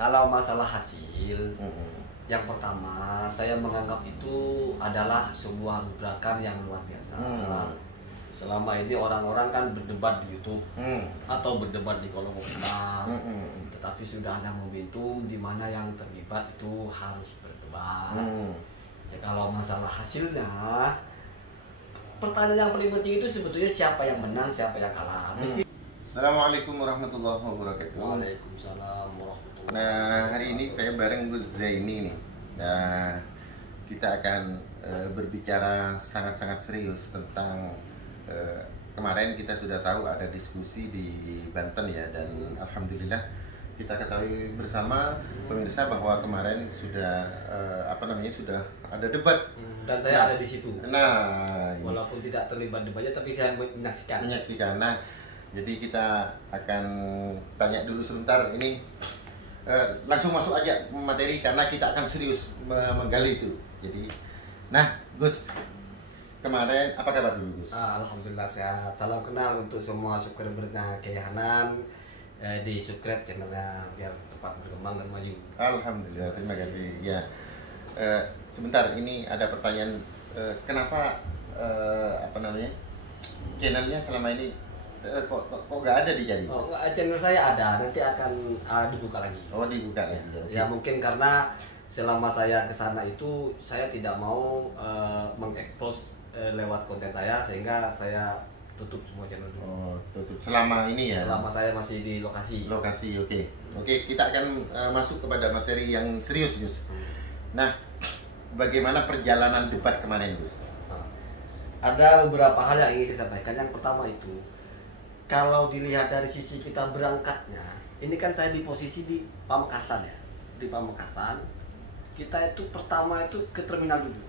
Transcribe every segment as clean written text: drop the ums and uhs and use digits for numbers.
Kalau masalah hasil, yang pertama saya menganggap itu adalah sebuah gebrakan yang luar biasa. Selama ini orang-orang kan berdebat di YouTube atau berdebat di kolom komentar, tetapi sudah ada momentum di mana yang terlibat itu harus berdebat. Ya, kalau masalah hasilnya, pertanyaan yang paling penting itu sebetulnya siapa yang menang, siapa yang kalah. Assalamualaikum warahmatullahi wabarakatuh. Waalaikumsalam warahmatullahi wabarakatuh. Nah, hari ini saya bareng Gus Zaini nih. Nah, kita akan berbicara sangat-sangat serius tentang kemarin kita sudah tahu ada diskusi di Banten ya, dan alhamdulillah kita ketahui bersama pemirsa bahwa kemarin sudah sudah ada debat dan saya ada di situ. Nah, walaupun tidak terlibat debatnya tapi saya menyaksikan. Nah, jadi kita akan tanya dulu sebentar ini, langsung masuk aja materi karena kita akan serius menggali itu. Jadi, nah Gus, kemarin apa kabar dulu Gus? Alhamdulillah sehat. Salam kenal untuk semua subscribernya Kiai Hanan. Di subscribe channelnya biar cepat berkembang dan maju. Alhamdulillah, terima kasih. Ya, sebentar ini ada pertanyaan, kenapa channelnya selama ini kok nggak ada dijadi? Oh, channel saya ada, nanti akan dibuka lagi. Oh, dibuka lagi. Ya mungkin karena selama saya ke sana itu saya tidak mau mengekspos lewat konten saya, sehingga saya tutup semua channel dulu. Oh, tutup selama ini ya? Selama saya masih di lokasi. Oke. Oke, kita akan masuk kepada materi yang serius, Gus. Nah, bagaimana perjalanan debat kemarin, Gus? Ada beberapa hal yang ingin saya sampaikan. Yang pertama itu, kalau dilihat dari sisi kita berangkatnya, ini kan saya di posisi di Pamekasan ya. Di Pamekasan, kita itu pertama itu ke terminal dulu.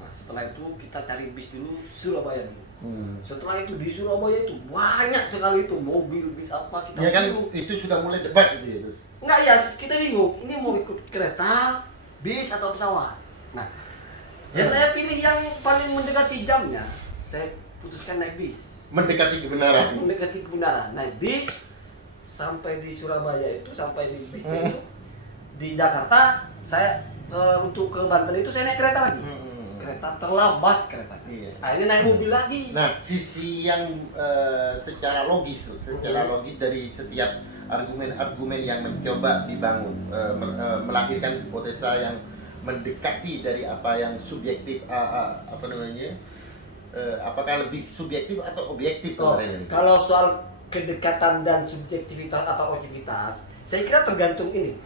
Nah, setelah itu kita cari bis dulu Surabaya dulu. Setelah itu di Surabaya itu banyak sekali itu mobil, bis apa kita. Ya kan itu sudah mulai debat gitu ya, Gus? Enggak ya, kita bingung. Ini mau ikut kereta, bis atau pesawat. Nah, ya saya pilih yang paling mendekati jamnya. Saya putuskan naik bis. Mendekati kebenaran. Naik bis sampai di Surabaya itu, sampai di bis itu di Jakarta. Saya untuk ke Banten itu saya naik kereta lagi. Kereta terlambat keretanya. Iya. Akhirnya naik mobil lagi. Nah, sisi yang secara logis dari setiap argumen yang mencoba dibangun, melahirkan hipotesa yang mendekati dari apa yang subjektif, apakah lebih subjektif atau objektif kemarin? Kalau soal kedekatan dan subjektivitas atau objektivitas, saya kira tergantung ini.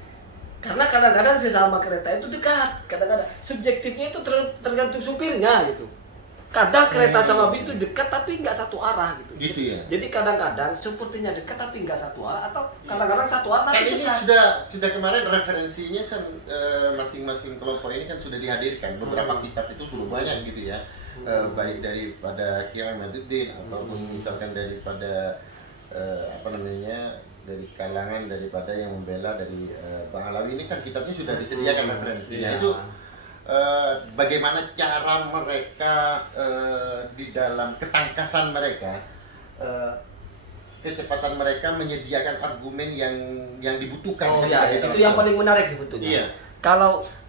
Karena kadang-kadang sesama kereta itu dekat, kadang-kadang subjektifnya itu tergantung supirnya gitu. Kadang kereta sama bis itu dekat tapi nggak satu arah gitu. Gitu ya. Jadi kadang-kadang sepertinya dekat tapi nggak satu arah, atau kadang-kadang satu arah Kan tapi ini dekat. sudah kemarin referensinya masing-masing kelompok ini kan sudah dihadirkan. Beberapa kitab itu sudah banyak gitu ya. Baik daripada Kiai Maduddin ataupun misalkan daripada dari kalangan daripada yang membela dari Bang Alawi, ini kan kitabnya sudah disediakan referensinya. Itu bagaimana cara mereka di dalam ketangkasan mereka, kecepatan mereka menyediakan argumen yang dibutuhkan. Itu yang paling menarik sebetulnya. Iya.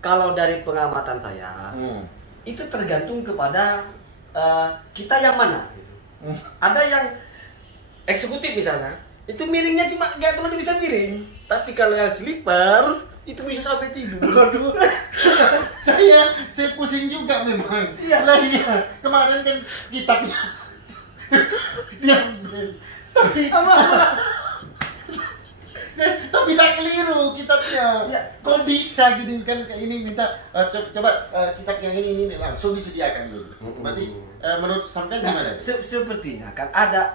Kalau dari pengamatan saya, itu tergantung kepada kita yang mana gitu. Ada yang eksekutif misalnya, itu miringnya cuma nggak terlalu bisa miring, tapi kalau yang sleeper itu bisa sampai tidur. Waduh, saya pusing juga memang. Iya. Lah iya, kemarin kan kitabnya diambil, tapi tak keliru kitabnya. Ya. Kok bisa gini kan, kayak ini minta coba kitab yang ini langsung disediakan dulu. Berarti menurut sampean gimana? Sepertinya kan ada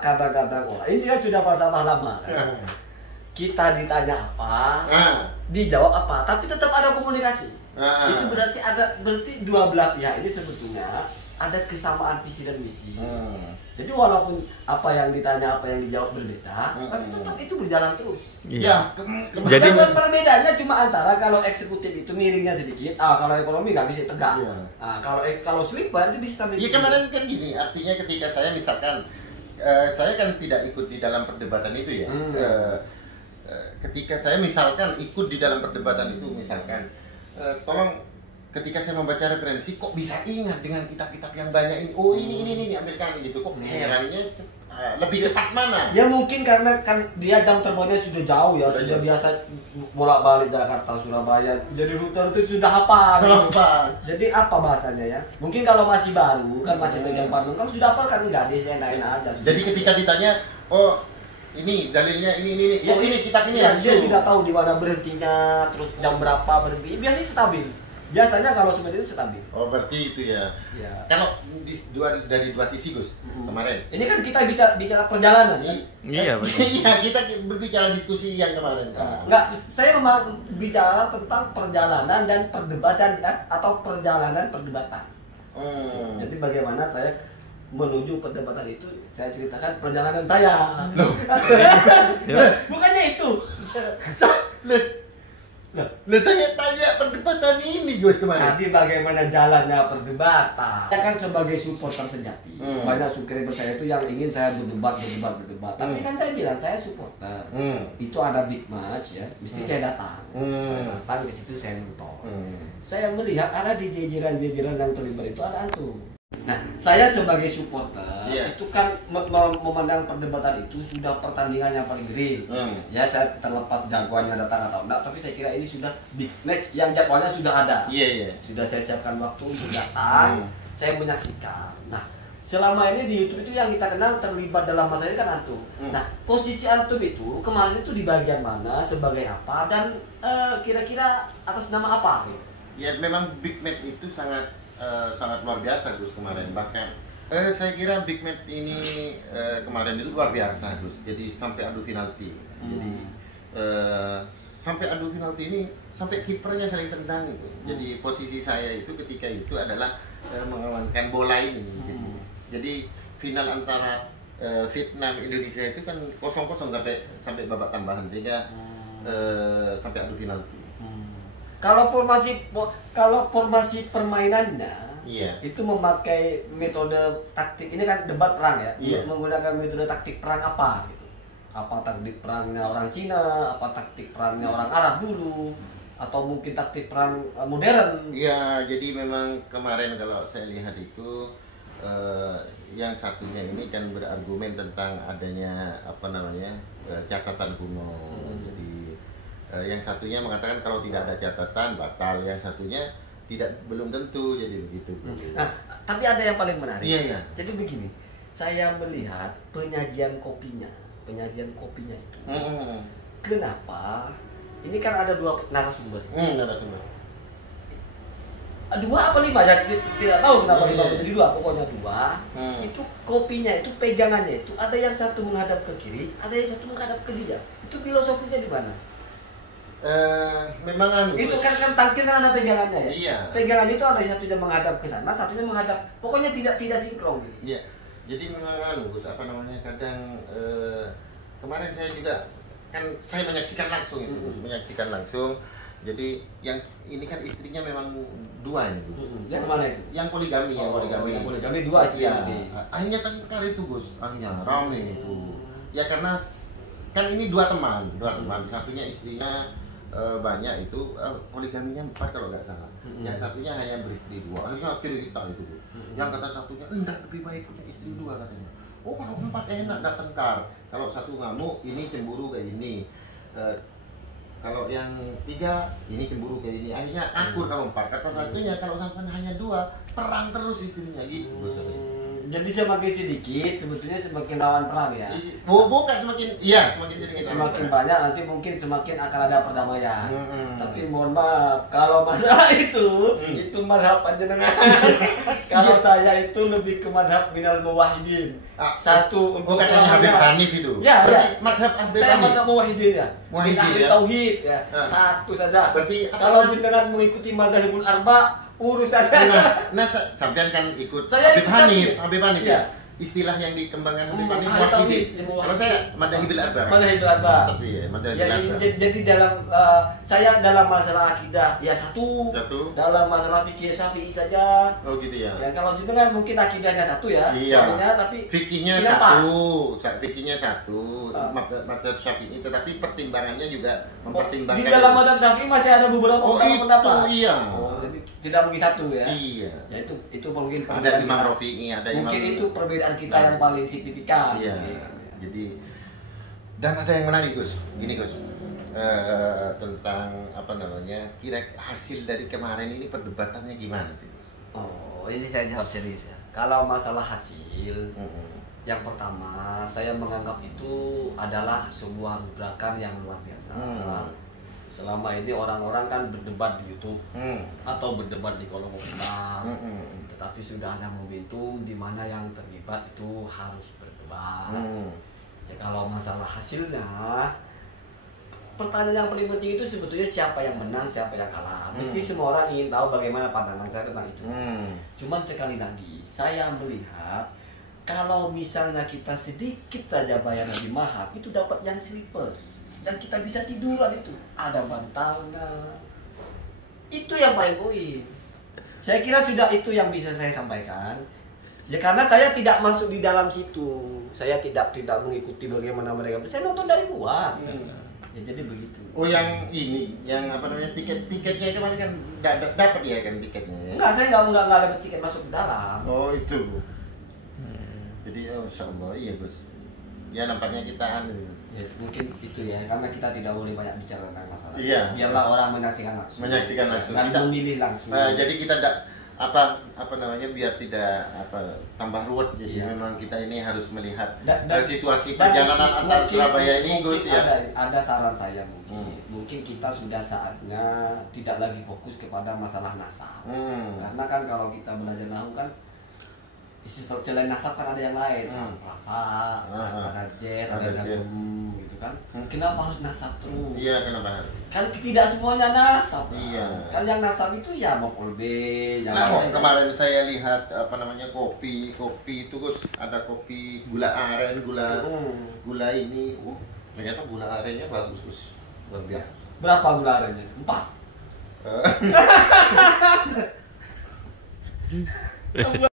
kadang-kadang orang ini kan sudah falsafah lama kan. Kita ditanya apa, dijawab apa, tapi tetap ada komunikasi. Itu berarti dua belah pihak ini sebetulnya ada kesamaan visi dan misi. Jadi walaupun apa yang ditanya, apa yang dijawab berbeda, tapi tetap itu berjalan terus. Iya. Jadi perbedaannya cuma antara kalau eksekutif itu miringnya sedikit, kalau ekonomi nggak bisa tegak. Iya. Kalau sleeper itu bisa sampai. Iya, kemarin kan gini, artinya ketika saya misalkan saya kan tidak ikut di dalam perdebatan itu ya. ketika saya misalkan ikut di dalam perdebatan itu, misalkan tolong ketika saya membaca referensi kok bisa ingat dengan kitab-kitab yang banyak ini, oh ini ambilkan gitu, kok herannya lebih cepat mana? Ya mungkin karena kan dia jam terbangnya sudah jauh ya, sudah biasa bolak-balik Jakarta Surabaya, jadi rute itu sudah hafal. Jadi apa bahasanya ya? Mungkin kalau masih baru kan masih pegang Bandung kan sudah hafal kan, enggak, dia enak-enak aja. Jadi ketika ditanya, oh ini dalilnya ini ya, oh ini kitab ini ya, langsung. dia sudah tahu di mana berhentinya, terus jam berapa berhenti. Biasanya stabil. Biasanya kalau seperti itu stabil. Oh berarti itu ya. Ya. Kalau dari dua sisi Gus kemarin. Ini kan kita bicara perjalanan. Kan? Iya betul. Iya kita berbicara diskusi yang kemarin. Enggak, saya memang bicara tentang perjalanan dan perdebatan atau perjalanan perdebatan. Jadi bagaimana saya menuju perdebatan itu, saya ceritakan perjalanan saya. Loh. Bukannya itu. Nah, saya tanya perdebatan ini Gus kemarin. Tadi bagaimana jalannya perdebatan. Saya kan sebagai supporter sejati. Banyak subscriber saya itu yang ingin saya berdebat. Tapi kan saya bilang saya supporter. Itu ada big match ya, mesti saya datang. Saya datang di situ, saya nonton. Saya melihat ada di jajaran-jajaran yang terlibat itu ada antum. Nah, saya sebagai supporter itu kan memandang perdebatan itu sudah pertandingan yang paling real. Ya, saya terlepas jagoannya datang atau enggak, tapi saya kira ini sudah big match yang jadwalnya sudah ada. Sudah saya siapkan waktu untuk datang, saya menyaksikan. Nah, selama ini di YouTube itu yang kita kenal terlibat dalam masalah ini kan antum. Nah, posisi antum itu kemarin itu di bagian mana, sebagai apa, dan kira-kira atas nama apa? Gitu? Ya, memang big match itu sangat luar biasa Gus kemarin. Bahkan saya kira big match ini kemarin itu luar biasa Gus. Jadi sampai adu penalti. Jadi sampai adu penalti ini sampai kipernya saling tendang itu. Jadi posisi saya itu ketika itu adalah mengamankan bola ini. Jadi final antara Vietnam Indonesia itu kan 0-0 sampai babak tambahan, sehingga sampai adu penalti. Kalau formasi permainannya itu memakai metode taktik, ini kan debat perang ya, menggunakan metode taktik perang apa gitu? Apa taktik perangnya orang Cina, apa taktik perangnya orang Arab dulu, atau mungkin taktik perang modern? Iya, jadi memang kemarin kalau saya lihat itu yang satunya ini kan berargumen tentang adanya catatan kuno. Jadi yang satunya mengatakan kalau tidak ada catatan batal, yang satunya belum tentu, jadi begitu. Nah, tapi ada yang paling menarik. Iya. Jadi begini, saya melihat penyajian kopinya itu. Kenapa? Ini kan ada dua narasumber. Dua apa lima? Ya tidak tahu kenapa lima menjadi dua. Pokoknya dua. Itu kopinya itu pegangannya itu ada yang satu menghadap ke kiri, ada yang satu menghadap ke dia. Itu filosofinya di mana? Memang itu kan tangkir kan ada pegangannya ya. Iya. Pegangannya itu ada satunya menghadap ke sana, satunya menghadap. Pokoknya tidak sinkron gitu. Iya. Jadi memang Gus, kadang kemarin saya juga kan saya menyaksikan langsung itu, menyaksikan langsung. Jadi yang ini kan istrinya memang dua ini Gus. Yang mana itu? Yang poligami, Yang poligami dua sih. Ya. Akhirnya tengkar itu Gus, akhirnya rame itu. Ya karena kan ini dua teman. Satunya istrinya banyak itu, poligaminya 4 kalau nggak salah. Yang satunya hanya beristri 2. Akhirnya cerita itu Gus. Yang kata satunya enggak, lebih baik punya istri 2 katanya. Oh kalau 4 enak, nggak tengkar. Kalau satu ngamuk ini cemburu kayak ini. Kalau yang 3 ini cemburu kayak ini. Akhirnya akur kalau 4. Kata satunya kalau sampai hanya 2 perang terus istrinya gitu Gus katanya. Jadi semakin sedikit sebetulnya semakin rawan perang ya. Bukan semakin sedikit. Semakin banyak nanti mungkin semakin akan ada perdamaian. Tapi mohon maaf, kalau masalah itu mazhab panjenengan. Kalau saya itu lebih ke mazhab minal muwahhidin. Satu untuk katanya Habib Hanif itu. Ya. Mazhab Habib Hanif. Saya mazhab muwahhidin ya. Min ahli tauhid ya. Satu saja. Berarti kalau jenengan mengikuti mazhabul arba urusannya. Nah, sampean kan ikut saya Habib Hanif ya. istilah yang dikembangkan Habib Hanif ahli tauhid, muwahhidin. ilmu Kalau saya Madzhabil Arba. Madzhabil Arba. Tapi ya, Madzhabil Ya, Arba. jadi dalam saya dalam masalah akidah ya satu, dalam masalah fikih Syafi'i saja. Oh gitu ya. Ya kalau itu kan mungkin akidahnya satu ya, Iya. Syafi'inya, tapi Fikihnya kenapa? fikihnya satu, mazhab Syafi'i, tetapi pertimbangannya juga mempertimbangkan. Di dalam mazhab Syafi'i masih ada beberapa pendapat. Iya. Oh, jadi tidak mungkin satu ya. Iya. Ya itu mungkin Ada Imam Rafi'i, ada Imam. Mungkin itu perbedaan kita yang paling signifikan. Iya. Jadi dan ada yang menarik Gus, gini Gus, tentang apa namanya, kira hasil dari kemarin ini perdebatannya gimana sih Gus? Oh, ini saya jawab serius ya. Kalau masalah hasil, yang pertama saya menganggap itu adalah sebuah gebrakan yang luar biasa. Selama ini orang-orang kan berdebat di YouTube atau berdebat di kolom komentar, tetapi sudah ada momentum di mana yang terlibat itu harus berdebat. Ya kalau masalah hasilnya, pertanyaan yang paling penting itu sebetulnya siapa yang menang, siapa yang kalah. Meski semua orang ingin tahu bagaimana pandangan saya tentang itu. Cuman sekali lagi, saya melihat kalau misalnya kita sedikit saja bayar lebih mahal, itu dapat yang sleeper. Dan kita bisa tiduran itu. Ada bantalnya. Itu yang paling poin. Saya kira sudah itu yang bisa saya sampaikan. Ya karena saya tidak masuk di dalam situ. Saya tidak mengikuti bagaimana mereka. Saya nonton dari luar. Ya jadi begitu. Oh yang ini, yang apa namanya, tiketnya kemarin kan dapat ya kan tiketnya? Enggak, saya nggak dapat tiket masuk ke dalam. Oh itu. Jadi insya Allah iya Gus. Ya nampaknya kita ya, mungkin itu ya, karena kita tidak boleh banyak bicara tentang masalah. Iya. Biarlah orang menyaksikan langsung. Dan kita memilih langsung. Jadi kita apa namanya, biar tidak tambah ruwet. Jadi memang kita ini harus melihat situasi perjalanan antar Surabaya ini Gus ya. Ada saran saya mungkin kita sudah saatnya tidak lagi fokus kepada masalah nasab. Karena kan kalau kita belajar nahwu kan selain nasab kan ada yang lain, rafa, ada jer, ada jazm gitu kan. Kenapa harus nasab terus? Iya, kenapa? Kan tidak semuanya nasab. Iya. Kan yang nasab itu ya maf'ul bih. Kemarin saya lihat apa namanya, kopi itu Gus, ada kopi gula aren, gula ini. Ternyata gula arennya bagus Gus. Luar biasa. Berapa gula arennya? 4.